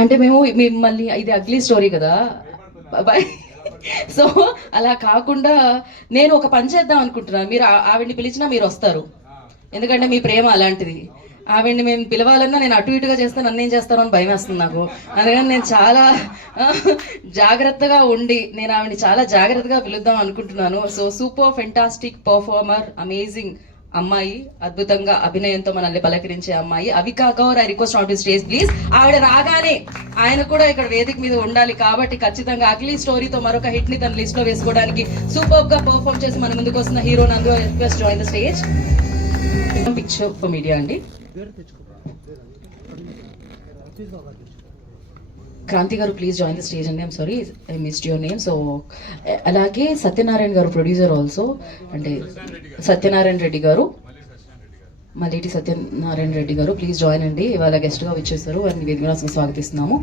అంటే మేము మిమ్మల్ని ఇది అగ్లీ స్టోరీ కదా బాయ్. సో అలా కాకుండా నేను ఒక పని చేద్దాం అనుకుంటున్నాను. మీరు ఆవిడ్ని పిలిచినా మీరు వస్తారు, ఎందుకంటే మీ ప్రేమ అలాంటిది. ఆవిడ్ని మేము పిలవాలన్నా నేను అటు ఇటుగా చేస్తే నన్ను ఏం చేస్తారో అని భయం వేస్తుంది నాకు. అందుకని నేను చాలా జాగ్రత్తగా ఉండి నేను ఆవిడ్ని చాలా జాగ్రత్తగా పిలుద్దాం అనుకుంటున్నాను. So super fantastic performer, amazing అమ్మాయి, అద్భుతంగా అభినయంతో మనల్ని పలకరించే అమ్మాయి Avika Gaur. I request on to stage please. ఆవిడ రాగానే ఆయన కూడా ఇక్కడ వేదిక మీద ఉండాలి కాబట్టి ఖచ్చితంగా అగ్లీ స్టోరీతో మరొక హిట్ ని తన లిస్ట్ లో వేసుకోవడానికి సూపర్ గా పర్ఫార్మ్ చేసి మన ముందుకు వస్తున్న హీరో నందు. Request join the stage. Picture for media అండి. క్రాంతి గారు ప్లీజ్ జాయిన్ ద స్టేజ్ అండి. I'm sorry I missed your name. So అలాగే సత్యనారాయణ గారు ప్రొడ్యూసర్ ఆల్సో, అంటే సత్యనారాయణ రెడ్డి గారు, మల్లేటి సత్యనారాయణ రెడ్డి గారు ప్లీజ్ జాయిన్ అండి. ఇవాళ గెస్ట్ గా వచ్చేసారు, వారిని వేదికగా స్వాగతిస్తున్నాము.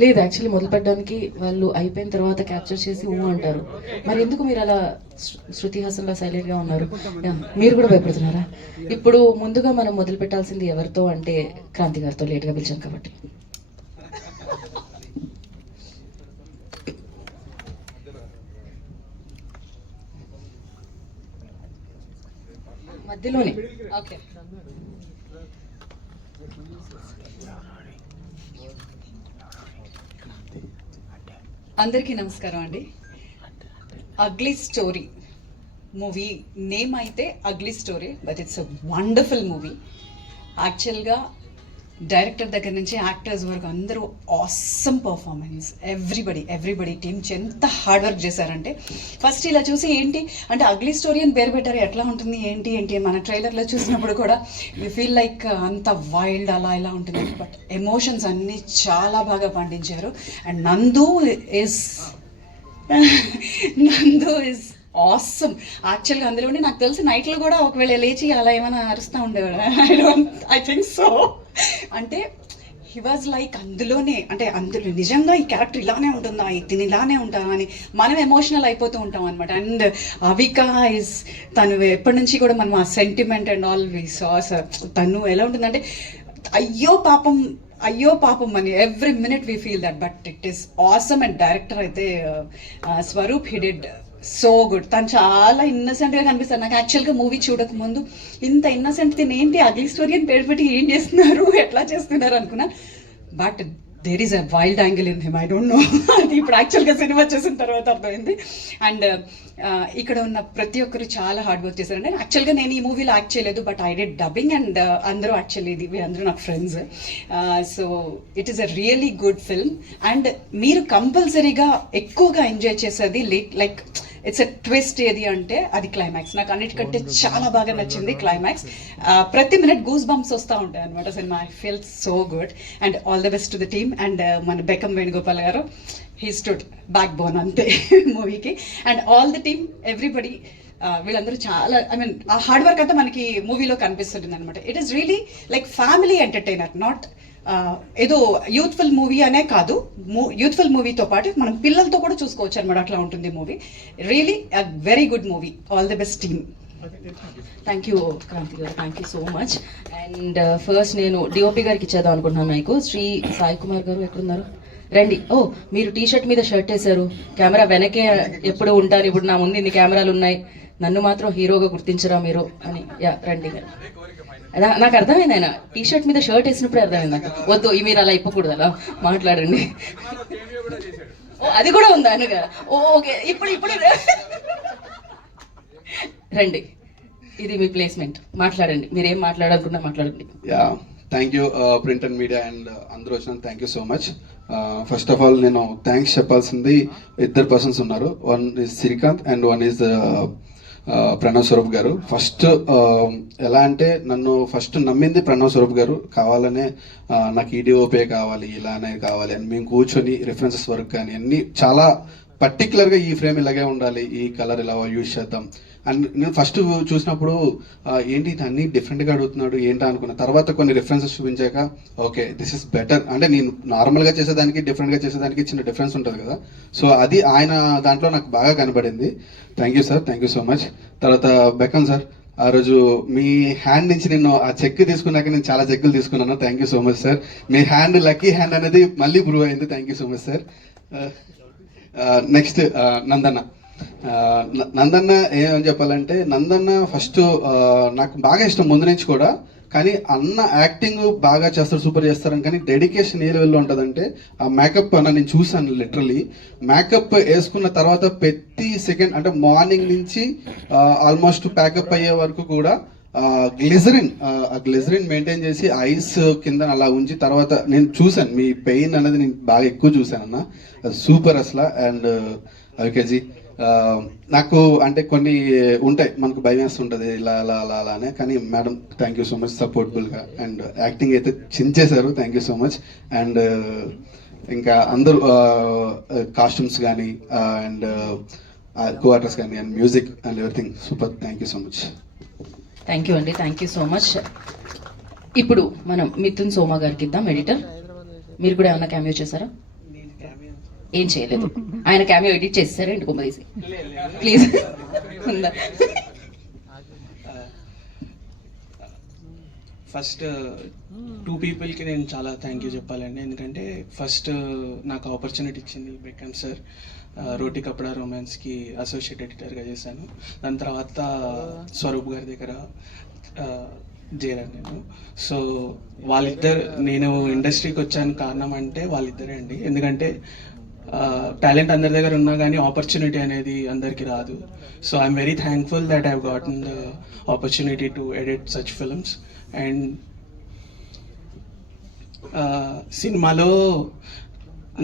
లేదు, యాక్చువల్లీ మొదలు పెట్టడానికి వాళ్ళు అయిపోయిన తర్వాత క్యాప్చర్ చేసి ఊ అంటారు. మరి ఎందుకు మీరు అలా శృతి హాసన్లో సైలెంట్ గా ఉన్నారు? మీరు కూడా భయపడుతున్నారా? ఇప్పుడు ముందుగా మనం మొదలు పెట్టాల్సింది ఎవరితో అంటే క్రాంతి గారితో. లేట్ గా పిలిచాను కాబట్టి. మధ్యలోనే ఓకే. అందరికీ నమస్కారం అండి. అగ్లీ స్టోరీ మూవీ నేమ్ అయితే ugly story, but it's a wonderful movie. యాక్చువల్గా డైరెక్టర్ దగ్గర నుంచి యాక్టర్స్ వరకు అందరూ ఆసమ్ పర్ఫార్మెన్స్. ఎవ్రీబడి టీమ్ ఎంత హార్డ్ వర్క్ చేశారంటే ఫస్ట్ ఇలా చూసి ఏంటి అంటే అగ్లీ స్టోరీ అని పేరు పెట్టారు, ఎట్లా ఉంటుంది ఏంటి మన ట్రైలర్లో చూసినప్పుడు కూడా యూ ఫీల్ లైక్ అంత వైల్డ్ అలా ఇలా ఉంటుంది. బట్ ఎమోషన్స్ అన్నీ చాలా బాగా పండించారు. అండ్ నందు ఇస్ ఆసమ్. యాక్చువల్గా అందులోనే నాకు తెలిసి నైట్లో కూడా ఒకవేళ లేచి అలా ఏమైనా అరుస్తూ ఉండేవాడు. I think so. అంటే హీ వాజ్ లైక్ అందులోనే, అంటే అందులో నిజంగా ఈ క్యారెక్టర్ ఇలానే ఉంటుందా, దీని ఇలానే ఉంటా అని మనం ఎమోషనల్ అయిపోతూ ఉంటాం అనమాట. అండ్ అవికా ఇస్ తను ఎప్పటి నుంచి కూడా మనం ఆ సెంటిమెంట్ అండ్ ఆల్ వి సాస్ తను ఎలా ఉంటుందంటే అయ్యో పాపం అని every minute we feel that. But it is awesome. And director అయితే Swaroop he did so good. తను చాలా ఇన్నసెంట్గా కనిపిస్తారు నాకు. యాక్చువల్గా మూవీ చూడక ముందు ఇంత ఇన్నసెంట్ తిని ఏంటి అగ్లీ స్టోరీ అని పేరు పెట్టి ఏం చేస్తున్నారు, ఎట్లా చేస్తున్నారు అనుకున్నా. But there is a wild angle in him. I don't know, అది ఇప్పుడు యాక్చువల్గా సినిమా చూసిన తర్వాత అర్థమైంది. అండ్ ఇక్కడ ఉన్న ప్రతి ఒక్కరు చాలా హార్డ్ వర్క్ చేశారండి. యాక్చువల్గా నేను ఈ మూవీలో యాక్ట్ చేయలేదు, but I did dubbing. And అందరూ యాక్చువల్లీ అందరూ నాకు friends. So it is a really good film. And మీరు కంపల్సరీగా ఎక్కువగా ఎంజాయ్ చేసేది లైక్ ఇట్స్ ఎ ట్విస్ట్ ఏది అంటే అది క్లైమాక్స్. నాకు అన్నిటికంటే చాలా బాగా నచ్చింది క్లైమాక్స్. ప్రతి మినిట్ గూస్ బంప్స్ వస్తూ ఉంటాయి అనమాట cinema. I feel so good. And all the best to the team. And మన బెకం వేణుగోపాల్ గారు, హీ స్టూడ్ బ్యాక్ బోన్ అంతే మూవీకి. And all the team everybody, వీళ్ళందరూ చాలా ఆ హార్డ్ వర్క్ అంతా మనకి మూవీలో కనిపిస్తుంటుంది అనమాట. It is really like family entertainer, not ఏదో యూత్ఫుల్ మూవీ అనే కాదు. యూత్ఫుల్ మూవీతో పాటు మనం పిల్లలతో కూడా చూసుకోవచ్చు అనమాట, అట్లా ఉంటుంది movie. Really a very good movie. All the best team. Thank you Kranthi garu, thank you so much. And first నేను డిఓపి గారికి ఇచ్చేద్దాం అనుకుంటున్నాను మీకు. శ్రీ సాయి కుమార్ గారు ఎక్కడున్నారు? రండి. ఓ, మీరు టీ షర్ట్ మీద షర్ట్ వేశారు, కెమెరా వెనకే ఎప్పుడు ఉంటారు. ఇప్పుడు నా ముందు ఇన్ని కెమెరాలు ఉన్నాయి, నన్ను మాత్రం హీరోగా గుర్తించరా మీరు అని. యా రండి. నాకు అర్థమైంది, ఆయన టీ షర్ట్ మీద షర్ట్ వేసినప్పుడే అర్థమైంది నాకు. వద్దు, మీరు అలా ఇప్పకూడదు, అలా మాట్లాడండి. ఓ, అది కూడా ఉందా అనుగా? ఓకే, ఇప్పుడు రండి, ఇది మీ ప్లేస్మెంట్, మాట్లాడండి. మీరేం మాట్లాడాలనుకున్నా మాట్లాడండి. Yeah, thank you print and media and అందరూ వచ్చిన thank you so much. First of all నేను థ్యాంక్స్ చెప్పాల్సింది ఇద్దరు పర్సన్స్ ఉన్నారు. One is Srikanth and one is Pranav Swaroop garu. First ఎలా అంటే నన్ను ఫస్ట్ నమ్మింది ప్రణవ్ స్వరూప్ గారు. కావాలనే నాకు ఈడిఓపే కావాలి, ఇలానే కావాలి అని మేము కూర్చొని రిఫరెన్సెస్ వర్క్ కానీ అన్ని చాలా పర్టికులర్గా ఈ ఫ్రేమ్ ఇలాగే ఉండాలి, ఈ కలర్ ఇలా యూజ్ చేద్దాం. అండ్ నేను ఫస్ట్ చూసినప్పుడు ఏంటి ఇది అన్ని డిఫరెంట్గా అడుగుతున్నాడు ఏంటా అనుకున్నా. తర్వాత కొన్ని రిఫరెన్సెస్ చూపించాక ఓకే దిస్ ఇస్ బెటర్. అంటే నేను నార్మల్గా చేసేదానికి డిఫరెంట్గా చేసేదానికి చిన్న డిఫరెన్స్ ఉంటుంది కదా, సో అది ఆయన దాంట్లో నాకు బాగా కనబడింది. Thank you sir, thank you so much. తర్వాత బెక్కన్ సార్, ఆ రోజు మీ హ్యాండ్ నుంచి నేను ఆ చెక్ తీసుకున్నాక నేను చాలా చెక్కులు తీసుకున్నాను. Thank you so much sir. మీ హ్యాండ్ లక్కీ హ్యాండ్ అనేది మళ్ళీ ప్రూవ్ అయింది. Thank you so much sir. Next Nandanna. Nandanna ఏమని చెప్పాలంటే, నందన్న ఫస్ట్ నాకు బాగా ఇష్టం ముందు నుంచి కూడా, కానీ అన్న యాక్టింగ్ బాగా చేస్తారు, సూపర్ చేస్తారని. కానీ డెడికేషన్ ఏ లెవెల్లో ఉంటుందంటే, ఆ మేకప్ అన్న నేను చూసాను లిటరలీ. మేకప్ వేసుకున్న తర్వాత ప్రతి సెకండ్ అంటే మార్నింగ్ నుంచి ఆల్మోస్ట్ ప్యాకప్ అయ్యే వరకు కూడా గ్లిజరిన్ మెయింటైన్ చేసి ఐస్ కింద అలా ఉంచి తర్వాత నేను చూశాను మీ పెయిన్ అనేది నేను బాగా ఎక్కువ చూశాను అన్న. సూపర్ అసలు. అండ్ అవికేజీ నాకు అంటే కొన్ని ఉంటాయి మనకు భయం వేస్తుంటుంది ఇలా అలా అలా అలానే, కానీ madam thank you so much సపోర్టబుల్గా. అండ్ యాక్టింగ్ అయితే చించేశారు. Thank you so much. And ఇంకా అందరూ కాస్ట్యూమ్స్ కానీ అండ్ కోఆర్టర్స్ కానీ and music and everything super. Thank you so much. Thank you అండి, థ్యాంక్ యూ సో మచ్. ఇప్పుడు మనం మిథున్ సోమా గారికి ఇద్దాం, ఎడిటర్. మీరు కూడా ఏమన్నా క్యామియో చేశారా? ఏం చేయలేదు. ఆయన క్యామియో ఎడిట్ చేసేసారా ఇంటి కొమ్మ తీసి? ప్లీజ్ ఉందా? ఫస్ట్ 2 పీపుల్కి నేను చాలా థ్యాంక్ యూ చెప్పాలండి. ఎందుకంటే ఫస్ట్ నాకు ఆపర్చునిటీ ఇచ్చింది బెక్కన్ సార్. రోటీ కపడా రొమాన్స్కి అసోసియేట్ ఎడిటర్గా చేశాను. దాని తర్వాత స్వరూప్ గారి దగ్గర చేరాను నేను. సో వాళ్ళిద్దరు, నేను ఇండస్ట్రీకి వచ్చాను కారణం అంటే వాళ్ళిద్దరే అండి. ఎందుకంటే టాలెంట్ అందరి దగ్గర ఉన్నా కానీ ఆపర్చునిటీ అనేది అందరికీ రాదు. So I'm very thankful that I've గాటన్ the opportunity to edit such films. And సినిమాలో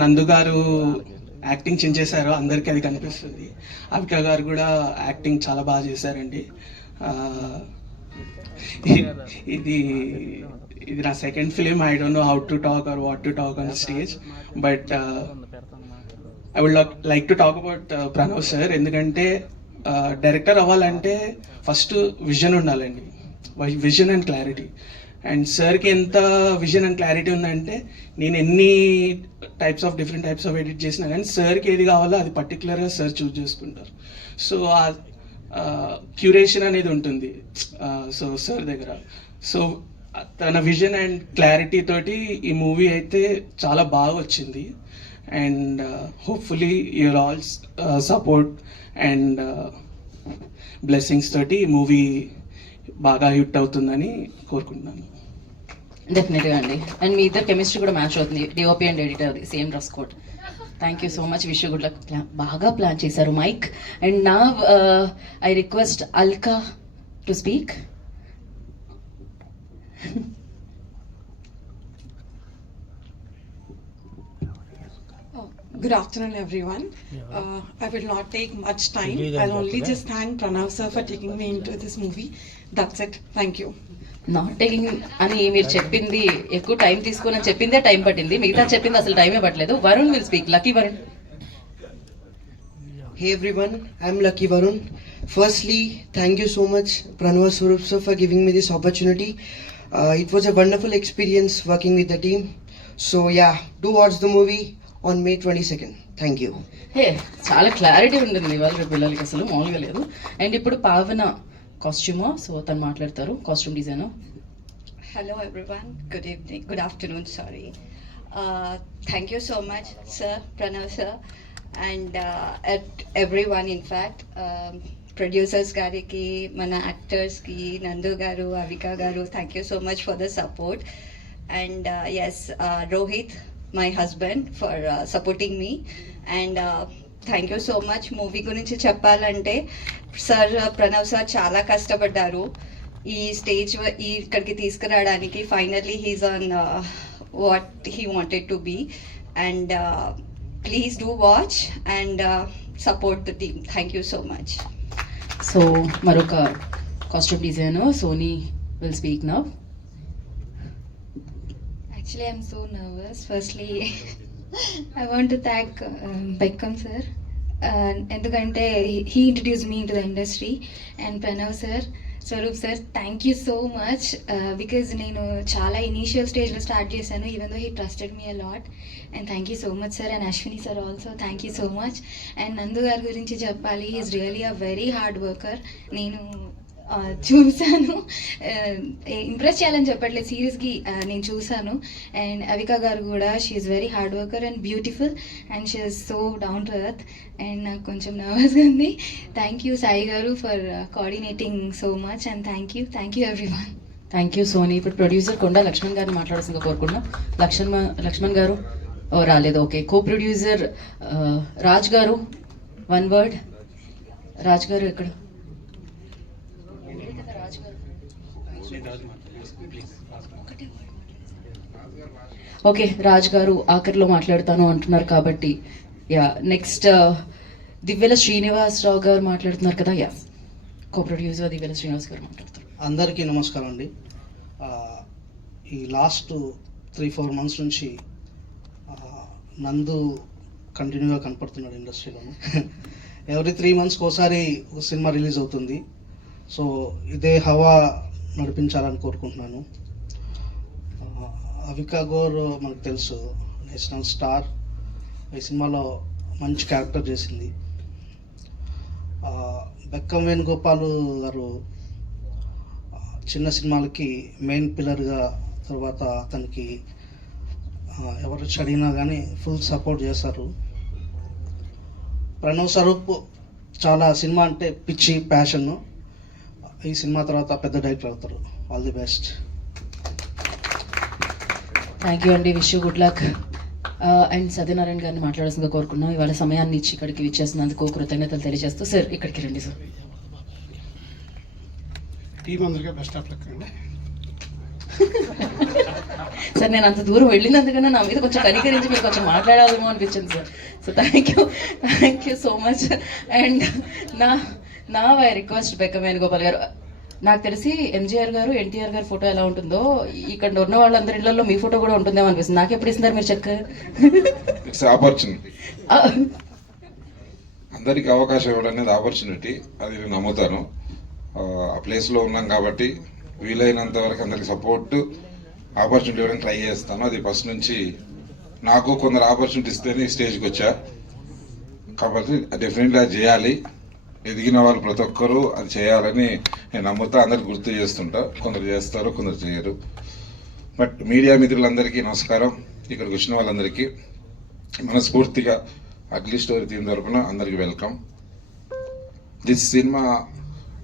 నందు గారు యాక్టింగ్ చించేశారు, అందరికీ అది కనిపిస్తుంది. అవిక గారు కూడా యాక్టింగ్ చాలా బాగా చేశారండి. ఇది నా second film. I don't know how to talk or what to talk on stage, but I would like to talk about Pranav sir. ఎందుకంటే డైరెక్టర్ అవ్వాలంటే ఫస్ట్ విజన్ ఉండాలండి, విజన్ అండ్ క్లారిటీ. అండ్ సార్కి ఎంత విజన్ అండ్ క్లారిటీ ఉందంటే, నేను ఎన్ని different types of edit చేసినా కానీ సార్కి ఏది కావాలో అది పర్టికులర్గా సార్ చూస్ చేసుకుంటారు. సో ఆ క్యూరేషన్ అనేది ఉంటుంది సో సార్ దగ్గర. సో తన విజన్ అండ్ క్లారిటీ తోటి ఈ మూవీ అయితే చాలా బాగా వచ్చింది. And hopefully your all support and blessings తోటి ఈ మూవీ బాగా హిట్ అవుతుందని కోరుకుంటున్నాను. డెఫినెట్గా అండి. అండ్ మీ ఇద్దరు కెమిస్ట్రీ కూడా మ్యాచ్ అవుతుంది. డిఓపి అండ్ ఎడిటర్ అది same dress code. Thank you so much. Wish good luck. బాగా ప్లాన్ చేశారు మైక్. అండ్ నా I request Alka to speak. Good afternoon, everyone. I will not take much time. I'll only just thank Pranav sir for taking me into this movie. That's it. Thank you. Not taking అని మీరు చెప్పింది ఎక్కువ time తీసుకుని చెప్పిందే time పట్టింది, మిగతా చెప్పింది అసలు టైమే పట్టలేదు. Varun will speak. Lucky Varun. Hey everyone, I'm Lucky Varun. Firstly, thank you so much Pranav Swarup sir for giving me this opportunity. It was a wonderful experience working with the team. So yeah, do watch the movie on May 22nd. Thank you. హే, చాలా clarity ఉంటుంది ఇవాళ రేపు పిల్లలకి, అసలు మామూలుగా లేదు. And ఇప్పుడు పావన కాస్ట్యూమో, సో తను మాట్లాడతారు, costume designer. Hello everyone, good evening, good afternoon, sorry. Thank you so much, sir, Pranav sir, and at everyone in fact, producers gariki, mana actors ki, Nandu garu, Avika garu, thank you so much for the support. And yes, Rohit, my husband, for supporting me. And thank you so much. Movie గురించి చెప్పాలంటే sir, Pranav sir చాలా కష్టపడ్డారు ఈ stage ఇక్కడికి తీసుకురావడానికి. Finally he's on what he wanted to be. And please do watch and support the team. Thank you so much. So మరొక costume designer Soni will speak now. Actually, I'm so nervous. Firstly, I want to thank Beckham sir ఎందుకంటే he introduce me into the industry. And Pranav sir, Swaroop sir, thank you so much because నేను చాలా initial స్టేజ్లో start చేశాను, even though he trusted me a lot. And thank you so much sir. And Ashwini sir also thank you so much. And Nandu garu గురించి చెప్పాలి, is really a very hard worker. నేను చూశాను, impress చేయాలని చెప్పట్లేదు, సీరియస్గా నేను చూశాను. అండ్ అవికా గారు కూడా, she is very hard worker and beautiful and she is so down to earth. And నాకు కొంచెం నర్వస్గా ఉంది. Thank you Sai garu for coordinating so much. And thank you everyone. Thank you Sony. ఇప్పుడు ప్రొడ్యూసర్ కొండ లక్ష్మణ్ గారిని మాట్లాడాల్సిందిగా కోరుకున్నాం. లక్ష్మణ్ గారు రాలేదు, ఓకే. కో ప్రొడ్యూసర్ రాజ్ గారు, 1 word. రాజ్ గారు ఎక్కడ? ఓకే, రాజ్ గారు ఆఖరిలో మాట్లాడతాను అంటున్నారు కాబట్టి యా, నెక్స్ట్ దివ్యల శ్రీనివాసరావు గారు మాట్లాడుతున్నారు కదా, యా, కో ప్రొడ్యూసర్ దివ్యల శ్రీనివాస్ గారు మాట్లాడతారు. అందరికీ నమస్కారం అండి. ఈ లాస్ట్ 3-4 మంత్స్ నుంచి నందు కంటిన్యూగా కనపడుతున్నాడు ఇండస్ట్రీలోను. ఎవ్రీ 3 మంత్స్కి ఒకసారి ఒక సినిమా రిలీజ్ అవుతుంది. సో ఇదే హవా నడిపించాలని కోరుకుంటున్నాను. అవికా గౌర్ మనకు తెలుసు, నేషనల్ స్టార్. ఈ సినిమాలో మంచి క్యారెక్టర్ చేసింది. బెక్కం వేణుగోపాల్ గారు చిన్న సినిమాలకి మెయిన్ పిల్లర్గా, తర్వాత అతనికి ఎవరు అడిగినా కానీ ఫుల్ సపోర్ట్ చేస్తారు. ప్రణవ్ స్వరూప్ చాలా సినిమా అంటే పిచ్చి, ప్యాషన్. ఈ సినిమా తర్వాత పెద్ద డైరెక్టర్ అవుతారు. All the best. Thank you అండి, wish you good luck. And Satyanarayana గారిని మాట్లాడాల్సిందిగా కోరుకున్నాం. ఇవాళ సమయాన్ని ఇచ్చి ఇక్కడికి విచ్చేసినందుకు కృతజ్ఞతలు తెలియజేస్తూ, సార్ ఇక్కడికి రండి సార్. టీం అందరికీ బెస్ట్ ఆఫ్ లక్ అండి. సార్ నేను అంత దూరం వెళ్ళినందుకన్నా నా మీద కొంచెం కనికరించి మీరు కొంచెం మాట్లాడాలేమో అనిపించింది sir. So thank you so much. And నా ఐ రిక్వెస్ట్ బెక్కం వేణుగోపాల్ గారు, నాకు తెలిసి ఎంజీఆర్ గారు, ఎన్టీఆర్ గారు ఫోటో ఎలా ఉంటుందో ఇక్కడ ఉన్న వాళ్ళందరి ఇళ్లలో మీ ఫోటో కూడా ఉంటుందేమో అనిపిస్తుంది. నాకు ఎప్పుడు ఇస్తున్నారు మీరు చెక్? It's opportunity. అందరికి అవకాశం ఇవ్వడం అనేది ఆపర్చునిటీ, అది నేను నమ్ముతాను. ఆ ప్లేస్లో ఉన్నాం కాబట్టి వీలైనంత వరకు అందరికి సపోర్ట్, ఆపర్చునిటీ ఇవ్వడానికి ట్రై చేస్తాను. అది ఫస్ట్ నుంచి నాకు కొందరు ఆపర్చునిటీ ఇస్తేనే ఈ స్టేజ్కి వచ్చా, కాబట్టి డెఫినెట్లీ అది చేయాలి. ఎదిగిన వాళ్ళు ప్రతి ఒక్కరూ అది చేయాలని నేను నమ్ముతా, అందరికి గుర్తు చేస్తుంటా. కొందరు చేస్తారు, కొందరు చేయరు. బట్ మీడియా మిత్రులందరికీ నమస్కారం. ఇక్కడికి వచ్చిన వాళ్ళందరికీ మనస్ఫూర్తిగా అగ్లీ స్టోరీ టీం తరపున అందరికీ వెల్కమ్. దిస్ సినిమా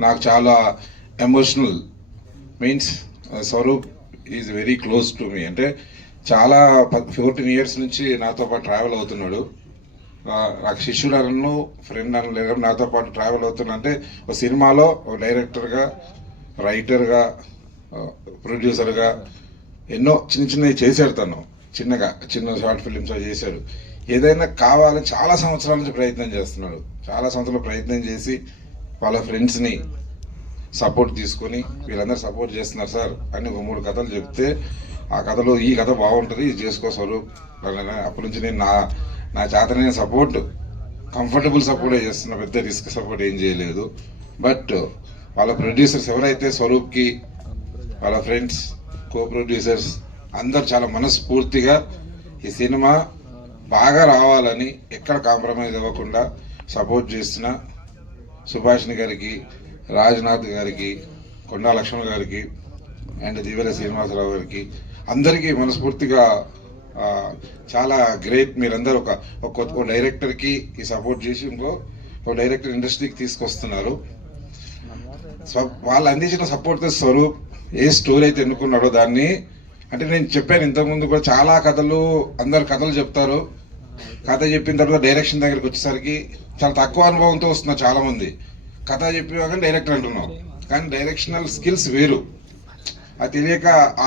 నాకు చాలా emotional. Means Swaroop is very close to me. అంటే చాలా 14 years నుంచి నాతో పాటు ట్రావెల్ అవుతున్నాడు. నాకు శిష్యుడను, ఫ్రెండ్ అని లేదు, నాతో పాటు ట్రావెల్ అవుతున్నా. అంటే ఒక సినిమాలో ఒక డైరెక్టర్గా, రైటర్గా, ప్రొడ్యూసర్గా ఎన్నో చిన్నవి చేశాడు. తను చిన్న షార్ట్ ఫిలిమ్స్ చేశాడు. ఏదైనా కావాలని చాలా సంవత్సరాల నుంచి ప్రయత్నం చేస్తున్నాడు. చాలా సంవత్సరాలు ప్రయత్నం చేసి వాళ్ళ ఫ్రెండ్స్ని సపోర్ట్ తీసుకొని, వీళ్ళందరూ సపోర్ట్ చేస్తున్నారు సార్ అని ఒక 3 కథలు చెప్తే, ఆ కథలో ఈ కథ బాగుంటుంది, ఇది చేసుకో స్వరూప్. అప్పటి నుంచి నేను నా చేతనైన సపోర్ట్, కంఫర్టబుల్ సపోర్టే చేస్తున్నా, పెద్ద రిస్క్ సపోర్ట్ ఏం చేయలేదు. బట్ వాళ్ళ ప్రొడ్యూసర్స్ ఎవరైతే స్వరూప్కి, వాళ్ళ ఫ్రెండ్స్, కో ప్రొడ్యూసర్స్ అందరు చాలా మనస్ఫూర్తిగా ఈ సినిమా బాగా రావాలని ఎక్కడ కాంప్రమైజ్ అవ్వకుండా సపోర్ట్ చేస్తున్న సుభాషిణి గారికి, రాజ్నాథ్ గారికి, కొండా లక్ష్మణ్ గారికి అండ్ దివ్యల శ్రీనివాసరావు గారికి అందరికీ మనస్ఫూర్తిగా చాలా గ్రేట్. మీరందరూ ఒక డైరెక్టర్కి ఈ సపోర్ట్ చేసి ఒక డైరెక్టర్ ఇండస్ట్రీకి తీసుకొస్తున్నారు. వాళ్ళు అందించిన సపోర్ట్ స్వరూప్ ఏ స్టోరీ అయితే ఎన్నుకున్నాడో దాన్ని, అంటే నేను చెప్పాను ఇంతకుముందు కూడా, చాలా కథలు అందరు కథలు చెప్తారు. కథ చెప్పిన తర్వాత డైరెక్షన్ దగ్గరికి వచ్చేసరికి చాలా తక్కువ అనుభవంతో వస్తున్నారు చాలా మంది. కథ చెప్పి డైరెక్టర్ అంటున్నాం, కానీ డైరెక్షనల్ స్కిల్స్ వేరు. అది తెలియక ఆ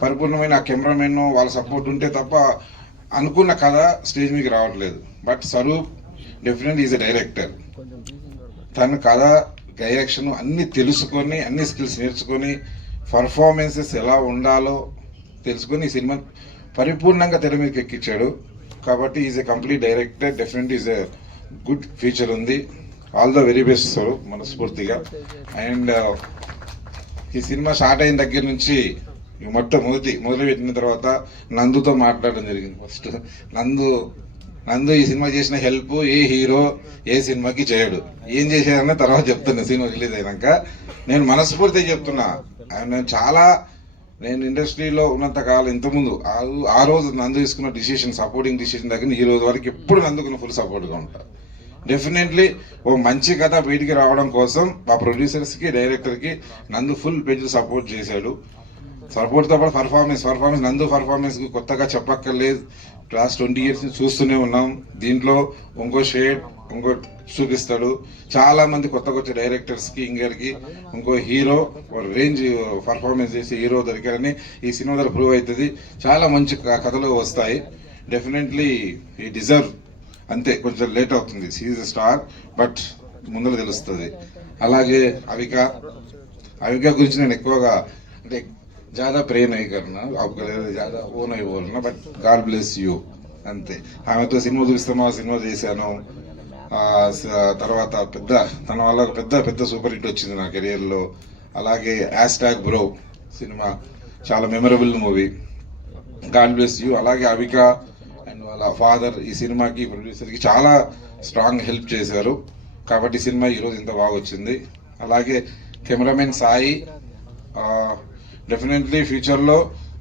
పరిపూర్ణమైన ఆ కెమెరామెన్ వాళ్ళ సపోర్ట్ ఉంటే తప్ప అనుకున్న కథ స్టేజ్ మీకు రావట్లేదు. But Swaroop definitely is a director. తన కథ, డైరెక్షన్ అన్ని తెలుసుకొని, అన్ని స్కిల్స్ నేర్చుకొని, పర్ఫార్మెన్సెస్ ఎలా ఉండాలో తెలుసుకొని ఈ సినిమా పరిపూర్ణంగా తెర మీదకి ఎక్కించాడు. కాబట్టి is a complete director. Definitely is a good future ఉంది. All the very best sir మనస్ఫూర్తిగా. అండ్ ఈ సినిమా స్టార్ట్ అయిన దగ్గర నుంచి మొదలు పెట్టిన తర్వాత నందుతో మాట్లాడడం జరిగింది. ఫస్ట్ నందు ఈ సినిమా చేసిన హెల్ప్ ఏ హీరో ఏ సినిమాకి చేయడు. ఏం చేసేదన్న తర్వాత చెప్తున్నా సినిమా రిలీజ్ అయినాక. నేను మనస్ఫూర్తిగా చెప్తున్నా, నేను ఇండస్ట్రీలో ఉన్నంత కాలం ఇంతకుముందు ఆ రోజు నందు తీసుకున్న డిసిషన్, సపోర్టింగ్ డిసిషన్ దగ్గర ఈ రోజు వరకు ఎప్పుడు నందుకు ఫుల్ సపోర్ట్గా ఉంటా. డెఫినెట్లీ ఓ మంచి కథ బయటికి రావడం కోసం ఆ ప్రొడ్యూసర్స్కి, డైరెక్టర్కి నందు ఫుల్ పేజ్ సపోర్ట్ చేశాడు. సపోర్ట్తో పాటు పర్ఫార్మెన్స్ నందు పర్ఫార్మెన్స్ కొత్తగా చెప్పక్కర్లేదు. క్లాస్ 20 years చూస్తూనే ఉన్నాం. దీంట్లో ఇంకో చూపిస్తాడు. చాలా మంది కొత్త డైరెక్టర్స్కి, ఇంగర్కి ఇంకో హీరో రేంజ్ పర్ఫార్మెన్స్ చేసి హీరో దొరికారని ఈ సినిమా ద్వారా ప్రూవ్ అవుతుంది. చాలా మంచి కథలు వస్తాయి. డెఫినెట్లీ ఈ డిజర్వ్. అంతే, కొంచెం లేట్ అవుతుంది. సీజ్ స్టార్, బట్ ముందర తెలుస్తుంది. అలాగే అవిక గురించి నేను ఎక్కువగా అంటే ज़्यादा प्रे नहीं करना, आपका ज़्यादा वो नहीं बोलना, बट गाड ब्लेस यू అంతే. ఆమెతో సినిమా చూపిస్తామా, సినిమా చేశాను. తర్వాత తన వల్ల పెద్ద సూపర్ హిట్ వచ్చింది నా కెరియర్లో. అలాగే #బ్రో సినిమా చాలా memorable movie. God bless you. అలాగే అవిక అండ్ వాళ్ళ ఫాదర్ ఈ సినిమాకి, ప్రొడ్యూసర్కి చాలా స్ట్రాంగ్ హెల్ప్ చేశారు. కాబట్టి సినిమా ఈరోజు ఇంత బాగా వచ్చింది. అలాగే కెమెరామెన్ సాయి, డెఫినెట్లీ ఫ్యూచర్లో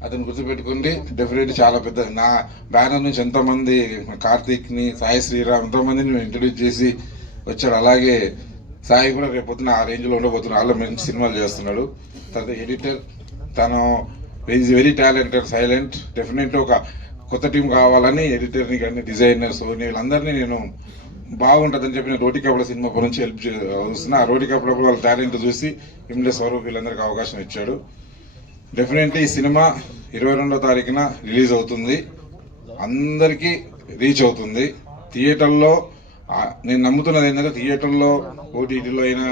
అతను గుర్తుపెట్టుకుంటే డెఫినెట్లీ చాలా పెద్ద నా బ్యానర్ నుంచి ఎంతోమంది, కార్తీక్ని, సాయి శ్రీరామ్ ఎంతోమందిని ఇంట్రడ్యూస్ చేసి వచ్చాడు. అలాగే సాయి కూడా రేపు పొద్దున ఆ రేంజ్లో ఉండబోతున్నాడు. వాళ్ళు మంచి సినిమాలు చేస్తున్నాడు. తర్వాత ఎడిటర్, తను is very talented, silent. Definitely ఒక కొత్త టీం కావాలని ఎడిటర్ని కానీ, డిజైనర్స్ వీళ్ళందరినీ నేను బాగుంటుందని చెప్పి నేను రోటీ కపడ సినిమా గురించి హెల్ప్ చేస్తున్నా. ఆ రోటీ కపడ వాళ్ళ టాలెంట్ చూసి ఇమ్లే స్వరూప్ వీళ్ళందరికీ అవకాశం ఇచ్చాడు. డెఫినెట్లీ ఈ సినిమా 22వ తారీఖున రిలీజ్ అవుతుంది. అందరికీ రీచ్ అవుతుంది. థియేటర్లో నేను నమ్ముతున్నది ఏంటంటే, థియేటర్లో, ఓటీటీలో అయినా,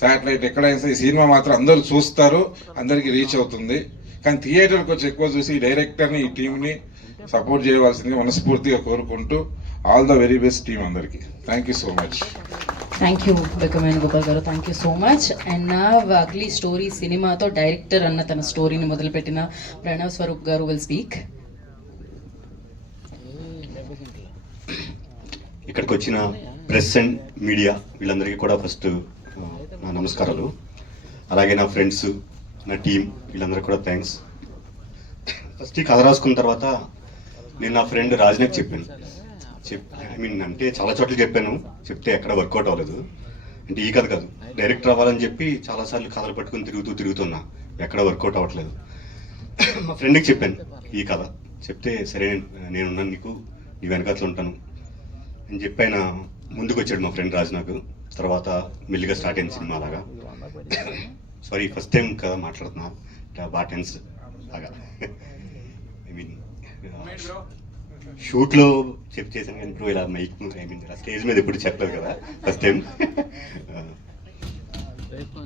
శాటిలైట్ ఎక్కడైనా ఈ సినిమా మాత్రం అందరూ చూస్తారు, అందరికీ రీచ్ అవుతుంది. కానీ థియేటర్కి వచ్చి ఎక్కువ చూసి ఈ డైరెక్టర్ని, ఈ టీంని సపోర్ట్ చేయవలసిందిగా మనస్ఫూర్తిగా కోరుకుంటూ, all the very best team అందరికీ. Thank you so much. Thank you బెకమేన్ Gopal garu, thank you so much. And నా అగ్లీ స్టోరీ సినిమాతో డైరెక్టర్ అన్న తన స్టోరీని మొదలుపెట్టిన ప్రణవ్ స్వరూప్ గారు విల్ స్పీక్. ఇక్కడికి వచ్చిన ప్రెస్ అండ్ మీడియా వీళ్ళందరికీ కూడా ఫస్ట్ నా నమస్కారాలు. అలాగే నా ఫ్రెండ్స్, నా టీం వీళ్ళందరికీ కూడా థ్యాంక్స్. ఫస్ట్ ఈ కథ రాసుకున్న తర్వాత నేను నా ఫ్రెండ్ రాజనకి చెప్పాను. అంటే చాలా చోట్ల చెప్పాను, చెప్తే ఎక్కడ వర్కౌట్ అవ్వలేదు. అంటే ఈ కథ కాదు, డైరెక్టర్ అవ్వాలని చెప్పి చాలాసార్లు కథలు పట్టుకుని తిరుగుతున్నా, ఎక్కడ వర్కౌట్ అవ్వట్లేదు. మా ఫ్రెండ్కి చెప్పాను ఈ కథ. చెప్తే సరే నేనున్నాను, నీ వెనకాతలు ఉంటాను అని చెప్పి ఆయన ముందుకు వచ్చాడు మా ఫ్రెండ్ రాజు. నాకు తర్వాత మెల్లిగా స్టార్ట్ అయింది సినిమా. అలాగా సారీ ఫస్ట్ టైం కదా మాట్లాడుతున్నా, బాగా టెన్స్ లాగా. షూట్లో చేశాను కానీ ఇప్పుడు ఇలా మైక్ ఇలా స్టేజ్ మీద ఎప్పుడు చెప్పలేదు కదా, ఫస్ట్ టైం.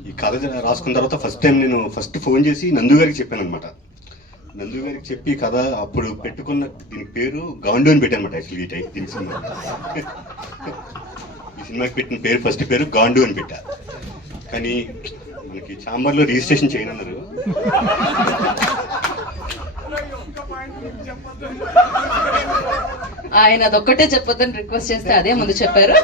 ఈ కథ రాసుకున్న తర్వాత ఫస్ట్ టైం నేను ఫోన్ చేసి నందు గారికి చెప్పాను అనమాట. నందు గారికి చెప్పి కథ అప్పుడు పెట్టుకున్న దీనికి పేరు గాండు అని పెట్టాను అనమాట. యాక్చువల్లీ దీనికి ఈ సినిమాకి పెట్టిన పేరు, ఫస్ట్ పేరు గాండు అని పెట్టా. కానీ మనకి చాంబర్లో రిజిస్ట్రేషన్ చేయనన్నారు. ఆయన అదొక్కటే చెప్పొద్దని రిక్వెస్ట్ చేస్తే అదే ముందు చెప్పారు.